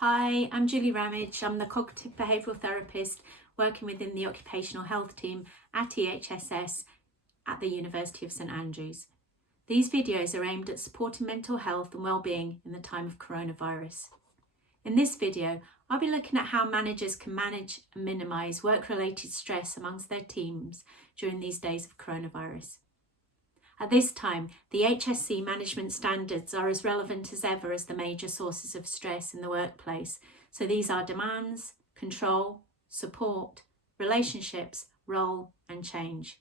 Hi, I'm Julie Ramage. I'm the cognitive behavioural therapist working within the occupational health team at EHSS at the University of St Andrews. These videos are aimed at supporting mental health and wellbeing in the time of coronavirus. In this video, I'll be looking at how managers can manage and minimise work-related stress amongst their teams during these days of coronavirus. At this time, the HSC management standards are as relevant as ever as the major sources of stress in the workplace. So these are demands, control, support, relationships, role, and change.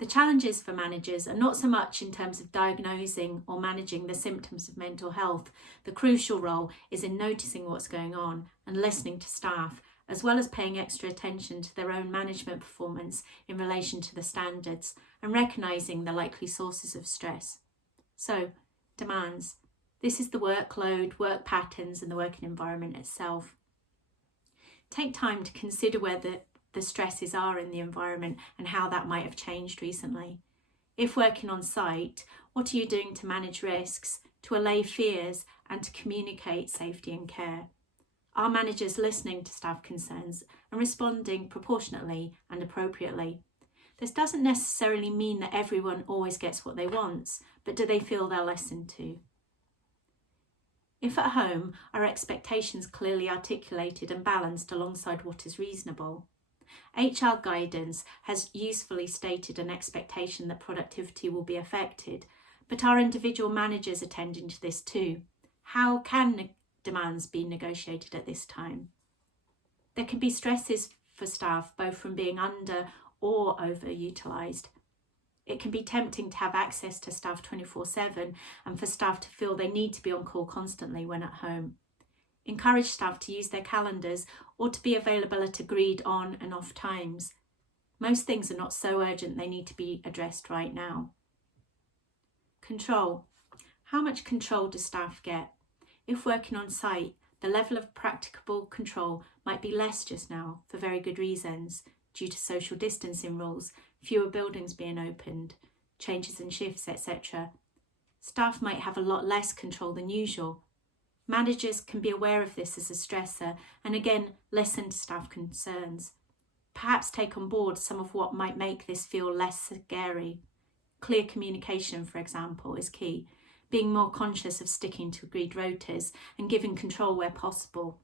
The challenges for managers are not so much in terms of diagnosing or managing the symptoms of mental health. The crucial role is in noticing what's going on and listening to staff, as well as paying extra attention to their own management performance in relation to the standards and recognising the likely sources of stress. So, demands. This is the workload, work patterns and the working environment itself. Take time to consider where the stresses are in the environment and how that might have changed recently. If working on site, what are you doing to manage risks, to allay fears and to communicate safety and care? Are managers listening to staff concerns and responding proportionately and appropriately? This doesn't necessarily mean that everyone always gets what they want, but do they feel they're listened to? If at home, are expectations clearly articulated and balanced alongside what is reasonable? HR guidance has usefully stated an expectation that productivity will be affected, but are individual managers attending to this too? How can demands be negotiated at this time? There can be stresses for staff both from being under or overutilised. It can be tempting to have access to staff 24/7 and for staff to feel they need to be on call constantly when at home. Encourage staff to use their calendars or to be available at agreed on and off times. Most things are not so urgent they need to be addressed right now. Control. How much control do staff get? If working on site, the level of practicable control might be less just now for very good reasons, due to social distancing rules, fewer buildings being opened, changes in shifts, etc. Staff might have a lot less control than usual. Managers can be aware of this as a stressor and again listen to staff concerns. Perhaps take on board some of what might make this feel less scary. Clear communication, for example, is key. Being more conscious of sticking to agreed rotas and giving control where possible.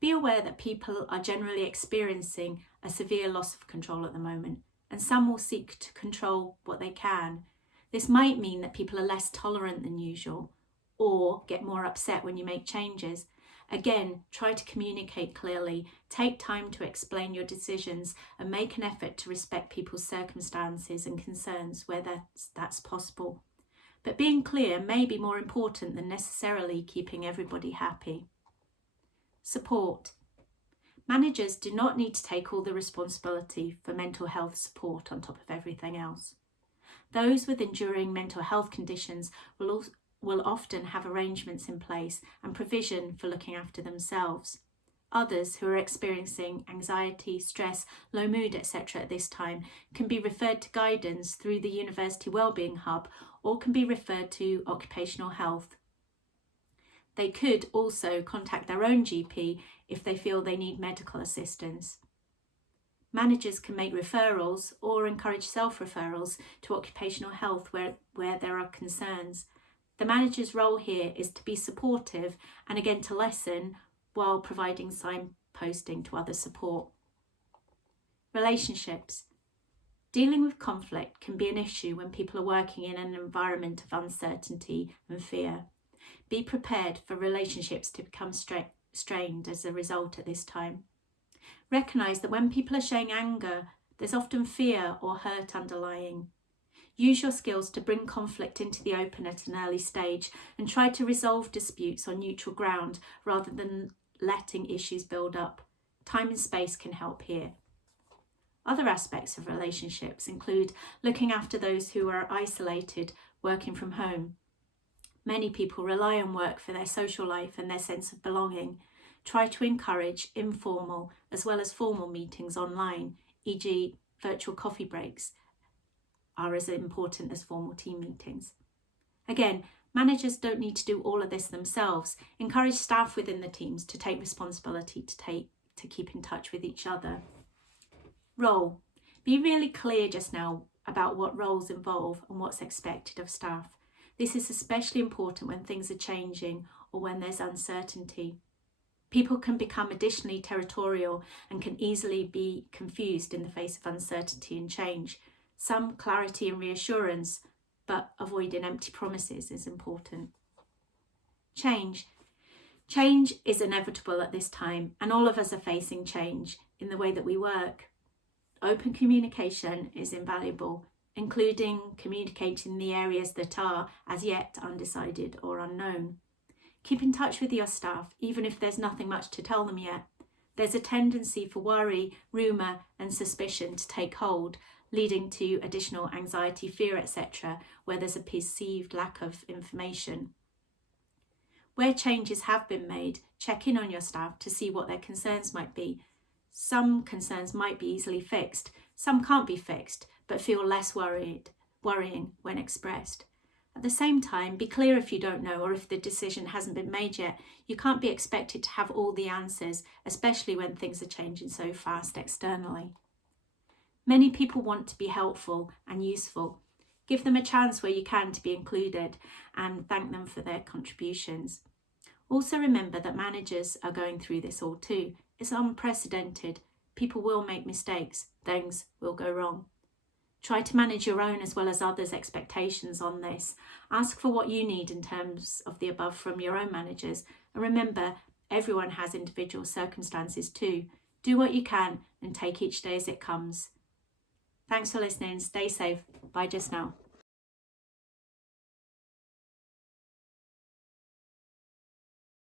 Be aware that people are generally experiencing a severe loss of control at the moment, and some will seek to control what they can. This might mean that people are less tolerant than usual, or get more upset when you make changes. Again, try to communicate clearly, take time to explain your decisions and make an effort to respect people's circumstances and concerns where that's possible. But being clear may be more important than necessarily keeping everybody happy. Support. Managers do not need to take all the responsibility for mental health support on top of everything else. Those with enduring mental health conditions will often have arrangements in place and provision for looking after themselves. Others who are experiencing anxiety, stress, low mood, etc. at this time can be referred to guidance through the University Wellbeing Hub or can be referred to occupational health. They could also contact their own GP if they feel they need medical assistance. Managers can make referrals or encourage self-referrals to occupational health where there are concerns. The manager's role here is to be supportive and again to listen while providing signposting to other support. Relationships. Dealing with conflict can be an issue when people are working in an environment of uncertainty and fear. Be prepared for relationships to become strained as a result at this time. Recognise that when people are showing anger, there's often fear or hurt underlying. Use your skills to bring conflict into the open at an early stage and try to resolve disputes on neutral ground rather than letting issues build up. Time and space can help here. Other aspects of relationships include looking after those who are isolated, working from home. Many people rely on work for their social life and their sense of belonging. Try to encourage informal as well as formal meetings online, e.g. virtual coffee breaks are as important as formal team meetings. Again, Managers don't need to do all of this themselves. Encourage staff within the teams to take responsibility to keep in touch with each other. Role. Be really clear just now about what roles involve and what's expected of staff. This is especially important when things are changing or when there's uncertainty. People can become additionally territorial and can easily be confused in the face of uncertainty and change. Some clarity and reassurance, but avoiding empty promises is important. Change. Change is inevitable at this time, and all of us are facing change in the way that we work. Open communication is invaluable, including communicating the areas that are as yet undecided or unknown. Keep in touch with your staff, even if there's nothing much to tell them yet. There's a tendency for worry, rumour and suspicion to take hold, leading to additional anxiety, fear, etc., where there's a perceived lack of information. Where changes have been made, check in on your staff to see what their concerns might be. Some concerns might be easily fixed, some can't be fixed, but feel less worrying when expressed. At the same time, be clear if you don't know or if the decision hasn't been made yet. You can't be expected to have all the answers, especially when things are changing so fast externally. Many people want to be helpful and useful. Give them a chance where you can to be included and thank them for their contributions. Also remember that managers are going through this all too. It's unprecedented. People will make mistakes. Things will go wrong. Try to manage your own as well as others' expectations on this. Ask for what you need in terms of the above from your own managers. And remember, everyone has individual circumstances too. Do what you can and take each day as it comes. Thanks for listening. Stay safe. Bye just now.